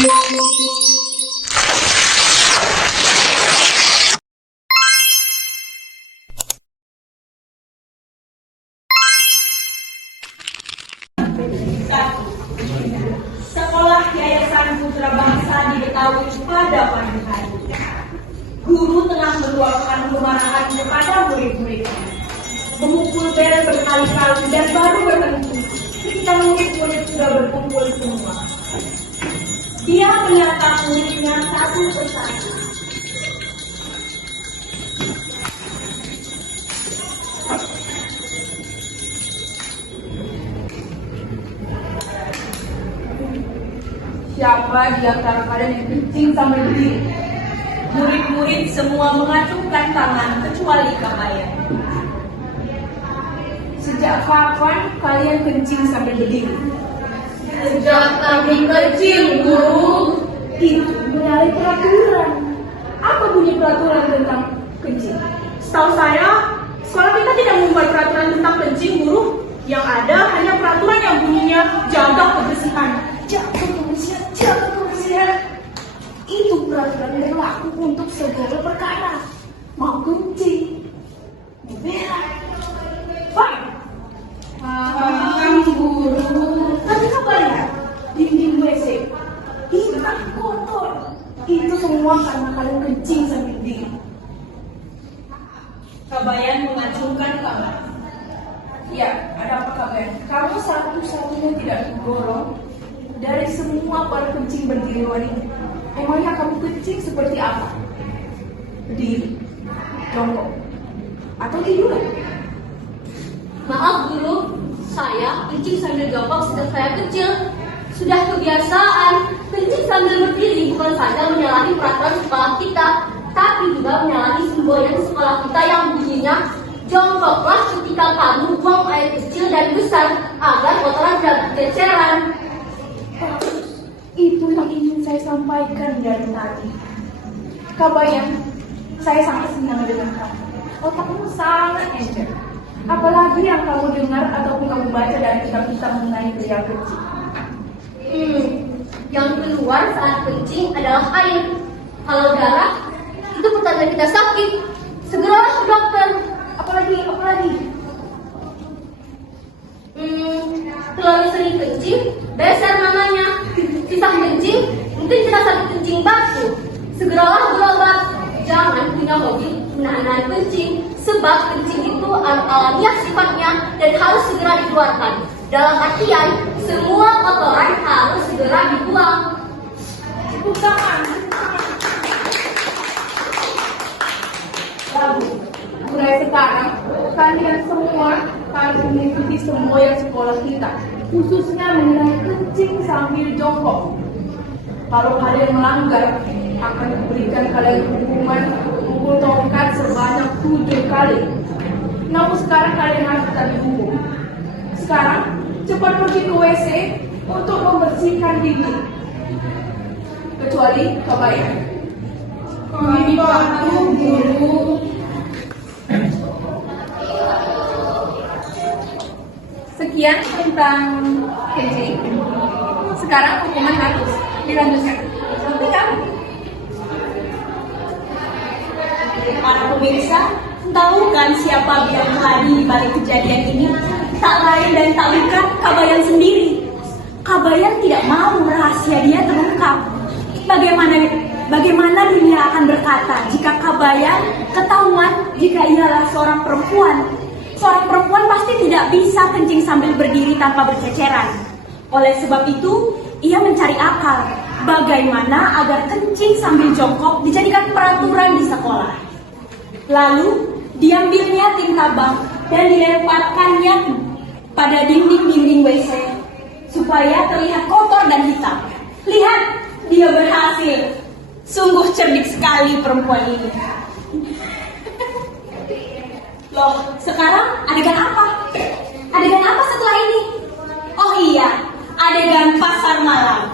Sekolah Yayasan Putra Bangsa di Betawi pada pagi hari. Guru tengah meluapkan kemarahan kepada murid-muridnya. Memukul bel berkali-kali dan baru berhenti ketika murid-murid sudah berkumpul semua. Dia menyapa muridnya satu persatu. Siapa di antara kalian yang kencing sambil berdiri? Murid-murid semua mengacungkan tangan kecuali Kabayan. Sejak kapan kalian kencing sambil berdiri? Sejak kami kecil, Guru. Itu menyalahi peraturan. Apa bunyi peraturan tentang kencing? Setahu saya, sekolah kita tidak membuat peraturan tentang kencing, Guru. Yang ada hanya peraturan yang bunyinya jaga kebersihan. Jaga kebersihan. Itu peraturan yang berlaku untuk segala perkara. Mau kencing, mau berak, fine. Paham, Guru. Tapi apa lihat dinding WC hitam kotor. Itu semua karena kalian kencing sambil berdiri. Kabayan mengacungkan tangan. Ya, ada apa Kabayan? Kamu satu-satunya tidak digorong dari semua para kencing berdiri luar ini. Emangnya kamu kencing seperti apa? Berdiri, jongkok, atau tiduran? Maaf Guru, saya kencing sambil jongkok sejak saya kecil. Sudah kebiasaan, kencing sambil berdiri bukan saja menyalahi peraturan sekolah kita, tapi juga menyalahi semboyan sekolah kita yang bunyinya jongkoklah ketika kamu buang air kecil dan besar agar kotoran tidak berceceran. Itu yang ingin saya sampaikan dari tadi. Kabayan, saya sangat senang dengan kamu. Otakmu sangat encer. Apalagi yang kamu dengar ataupun kamu baca dari kitab-kitab mengenai pria kecil. Yang keluar saat kencing adalah air. Kalau darah, itu pertanda kita sakit. Segeralah ke dokter. Apalagi? Terlalu sering kencing, beser namanya. Sisa kencing, mungkin kita sakit kencing batu. Segeralah berobat. Jangan punya hobi menahan kencing, sebab kencing itu alamiah sifatnya dan harus segera dikeluarkan. Dalam artian, semua kotoran harus segera dibuang. Tepuk tangan. Lalu, mulai sekarang, kalian semua harus mengikuti semboyan sekolah kita, khususnya mengenai kencing sambil jongkok. Kalau kalian melanggar, akan diberikan kalian hukuman pukul tongkat sebanyak 7 kali. Namun sekarang kalian harus tetap dihukum. Sekarang, cepat pergi ke WC untuk membersihkan diri. Kecuali Kabayan. Kami patuh, Guru. Sekian tentang kencing. Sekarang hukuman harus dilanjutkan. Ngerti kan? Para pemirsa, tahu kan siapa biang keladi di balik kejadian ini? Tak lain dan tak bukan Kabayan sendiri. Kabayan tidak mau rahasia dia terungkap. Bagaimana dunia akan berkata jika Kabayan ketahuan jika ialah seorang perempuan? Seorang perempuan pasti tidak bisa kencing sambil berdiri tanpa berceceran. Oleh sebab itu, ia mencari akal. Bagaimana agar kencing sambil jongkok dijadikan peraturan di sekolah. Lalu, diambilnya tintabang dan dilemparkannya pada dinding-dinding WC supaya terlihat kotor dan hitam. Lihat, dia berhasil. Sungguh cerdik sekali perempuan ini. Loh, sekarang adegan apa? Adegan apa setelah ini? Oh iya, adegan pasar malam.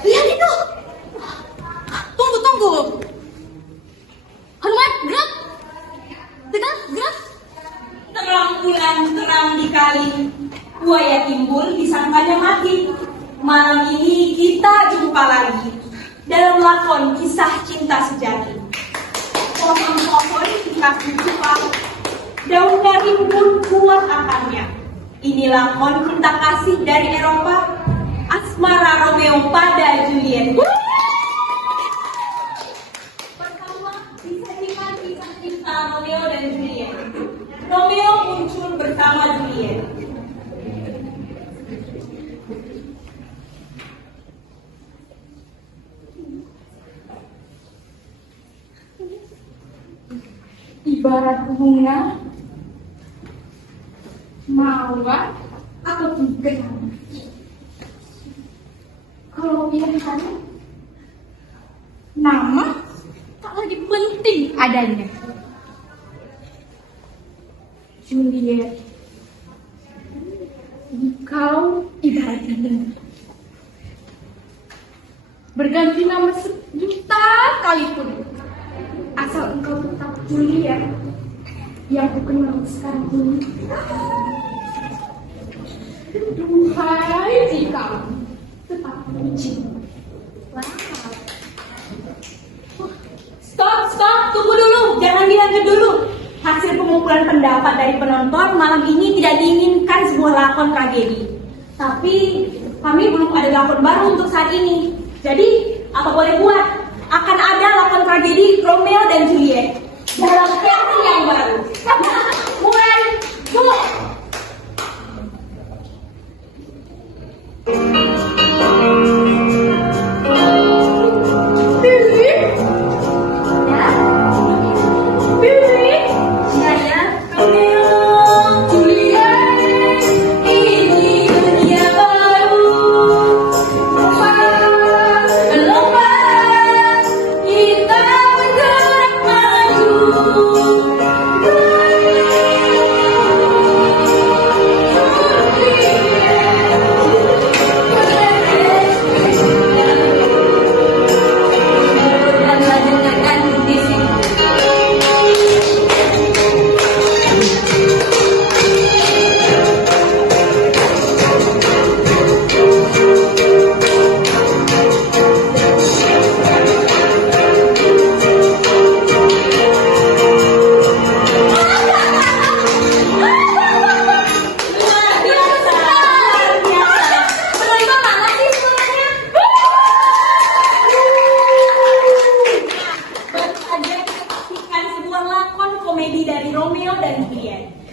Lihat itu. Tunggu. Hanuman, gerak. Tegang, gerak. Terang bulan, terang di kali. Buaya timbul, disangkanya mati. Malam ini kita jumpa lagi dalam lakon kisah cinta sejati. Pohon-pohon kita jumpa, daunnya rimbun kuat akarnya. Ini lakon cinta kasih dari Eropa, asmara Romeo pada Juliet. Pertama, disajikan kisah cinta Romeo dan Juliet. Romeo muncul bersama Juliet. Ibarat bunga, mawar, atau tiga. Kalau pilihan nama tak lagi penting adanya. Juliet, engkau ibarat ini. Berganti nama sejuta kali pun, asal engkau tetap Juliet yang kukenal sekarang ini. Duhai jika tetap puji. Stop, tunggu dulu, jangan dilanjut dulu. Hasil pengumpulan pendapat dari penonton malam ini tidak diinginkan sebuah lakon tragedi. Tapi kami belum ada lakon baru untuk saat ini. Jadi, apa boleh buat? Akan ada lakon tragedi Romeo dan Juliet dalam versi yang baru. Mulai, go!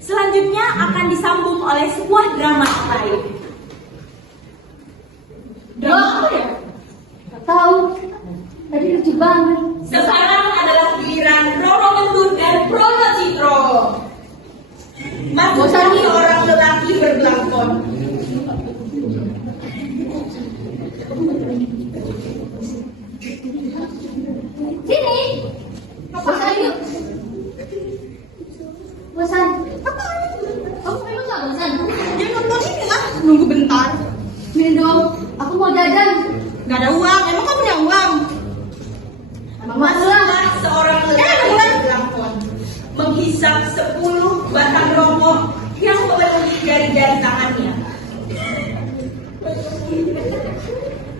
Selanjutnya akan disambung oleh sebuah drama lain. Drama apa ya? Gak tahu. Tadi lucu banget. Sekarang adalah giliran Roro Gendut dan Prono Citro. Masuk seorang lelaki berbelangkon. Sini. Bosan yuk. Bosan. Kamu memang gak bosan? Ya nonton ini lah, nunggu bentar. Minum dong. Aku mau jajan. Gak ada uang, emang kamu punya uang? Masuklah seorang lelaki berbelangkon, menghisap 10 batang rokok yang melebihi jari-jari tangannya.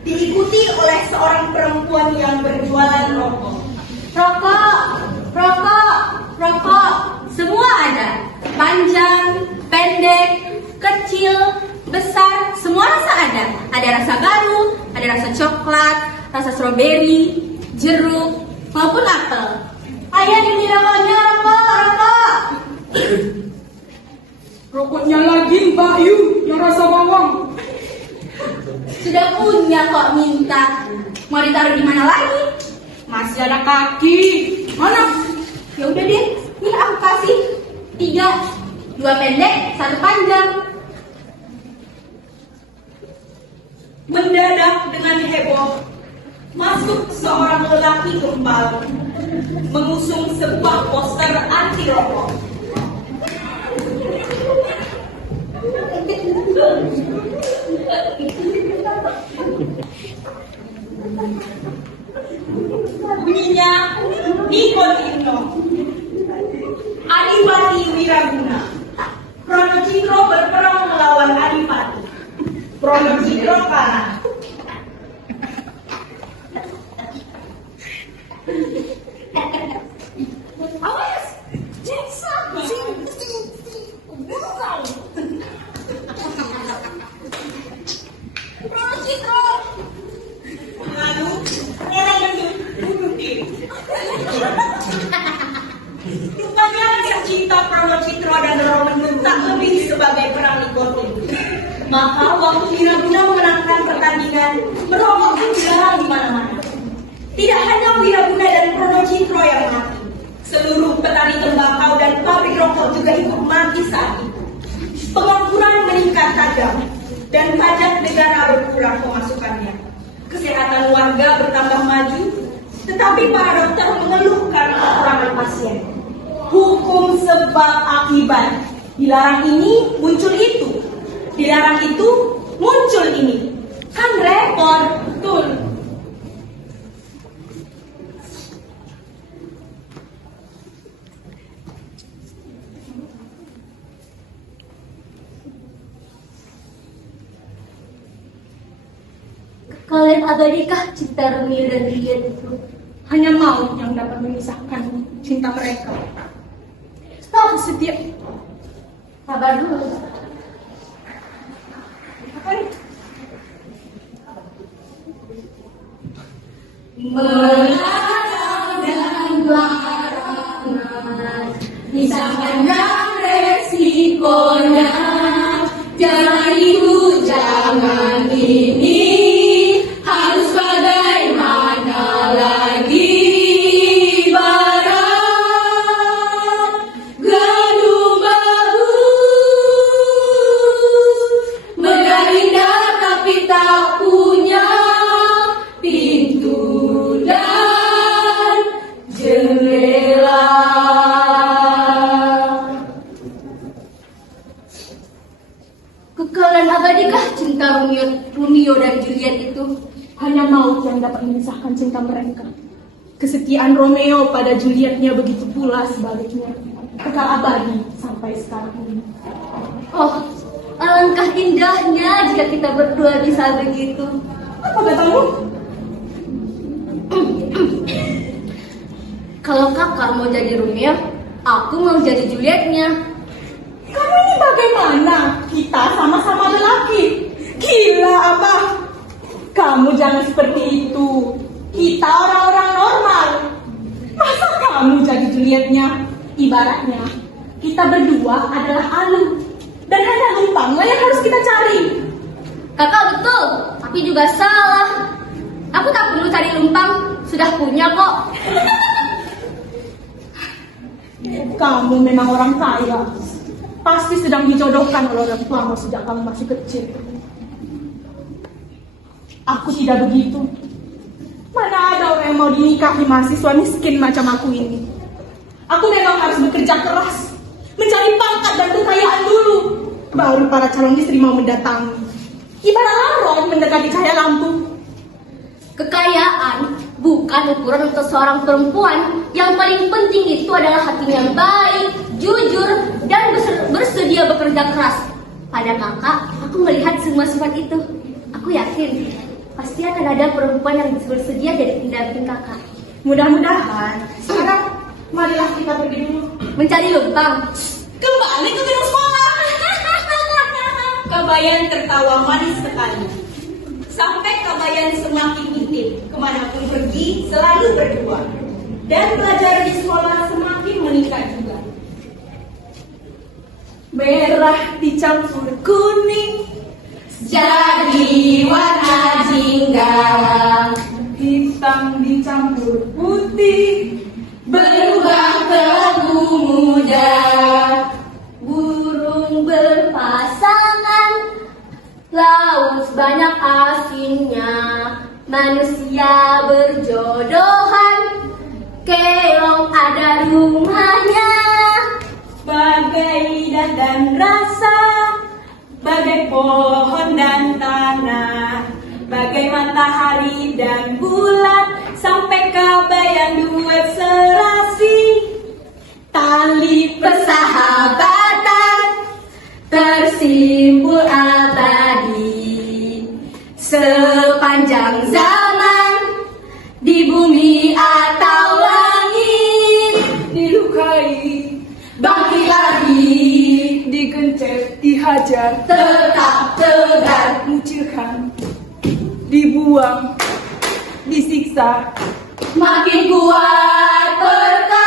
Diikuti oleh seorang perempuan yang berjualan rokok. Rokok. Semua ada. Panjang, pendek, kecil, besar, semua rasa ada. Ada rasa garu, ada rasa coklat, rasa stroberi, jeruk, maupun apel. Ayah ini rokoknya, rokok. Rokoknya lagi Mbak Yu yang rasa bawang. Sudah punya kok minta. Mau ditaruh di mana lagi? Masih ada kaki. Mana? Ya udah deh, ini aku kasih 3, 2 pendek, 1 panjang. Mendadak dengan heboh, masuk seorang lelaki gempal, mengusung sebuah poster anti rokok. Bunyinya Nikotinno. Adipati Wiraguna. Prono Citro berperang melawan Adipati Maka waktu Wiraguna memenangkan pertandingan, merokok pun dilarang di mana-mana. Tidak hanya Wiraguna dan Pronocitro yang mati, seluruh petani tembakau dan pabrik rokok juga ikut mati saat itu. Pengangguran meningkat tajam dan pajak negara berkurang pemasukannya. Kesehatan warga bertambah maju, tetapi para dokter mengeluh karena kekurangan pasien. Hukum sebab akibat. Dilarang ini, muncul itu. Dilarang itu, muncul ini. Kan repot, betul. Kalian abadikah cinta Romeo dan Juliet itu? Hanya maut yang dapat memisahkan cinta mereka. Stop setiap Sabar dulu. apa nih? Melarang dan larangan, bisa menang resikonya. Jangan itu, jangan ini, harus bagaimana lagi. Barat Gadung bagus, megah indah tapi tak punya pintu dan jendela. Kekalahan abadikah cinta Romeo dan Juliet itu? Hanya maut yang dapat memisahkan cinta mereka. Kesetiaan Romeo pada Julietnya begitu pula sebaliknya. Kekal abadi sampai sekarang ini. Oh, alangkah indahnya jika kita berdua bisa begitu. Apa katamu? Kalau kakak mau jadi Romeo, aku mau jadi Julietnya. Kamu ini bagaimana? Kita sama-sama lelaki. Gila apa? Kamu jangan seperti itu. Kita orang-orang normal. Masa kamu jadi Julietnya? Ibaratnya, kita berdua adalah alu. Dan hanya lumpanglah yang harus kita cari. Kakak betul, tapi juga salah. Aku tak perlu cari lumpang, sudah punya kok. Kamu memang orang kaya. Pasti sedang dijodohkan oleh orang tuamu sejak kamu masih kecil. Aku tidak begitu. Mana ada orang yang mau dinikahi mahasiswa miskin macam aku ini. Aku memang harus bekerja keras, mencari pangkat dan kekayaan dulu, baru para calon istri mau mendatangi. Ibarat lampu mendekati cahaya lampu. Kekayaan bukan ukuran untuk seorang perempuan. Yang paling penting itu adalah hatinya yang baik, jujur, dan bersedia bekerja keras. Pada kakak, aku melihat semua sifat itu. Aku yakin pasti akan ada perempuan yang bersedia jadi pendamping kakak. Mudah-mudahan. Sekarang marilah kita pergi dulu. Mencari lumpang. Kembali ke gedung sekolah. Kabayan tertawa manis sekali. Sampai Kabayan semakin intim, kemanapun pergi selalu berdua. Dan belajar di sekolah semakin meningkat juga. Merah dicampur kuning, Jadi warna jingga, hitam dicampur putih, berubah tebu muda. Burung berpasangan, laut banyak asinnya. Manusia berjodohan, keong ada rumahnya. Bagai lidah dan rasa, bagai pohon dan tanah, bagai matahari dan bulan, sampai Kabayan duet serasi. Tali persahabatan tersimpul abadi sepanjang zaman di bumi atau langit. dilukai, Bangkit lagi, digencet, dihajar, tetap tegar, mengucilkan, dibuang, disiksa, makin kuat perkara.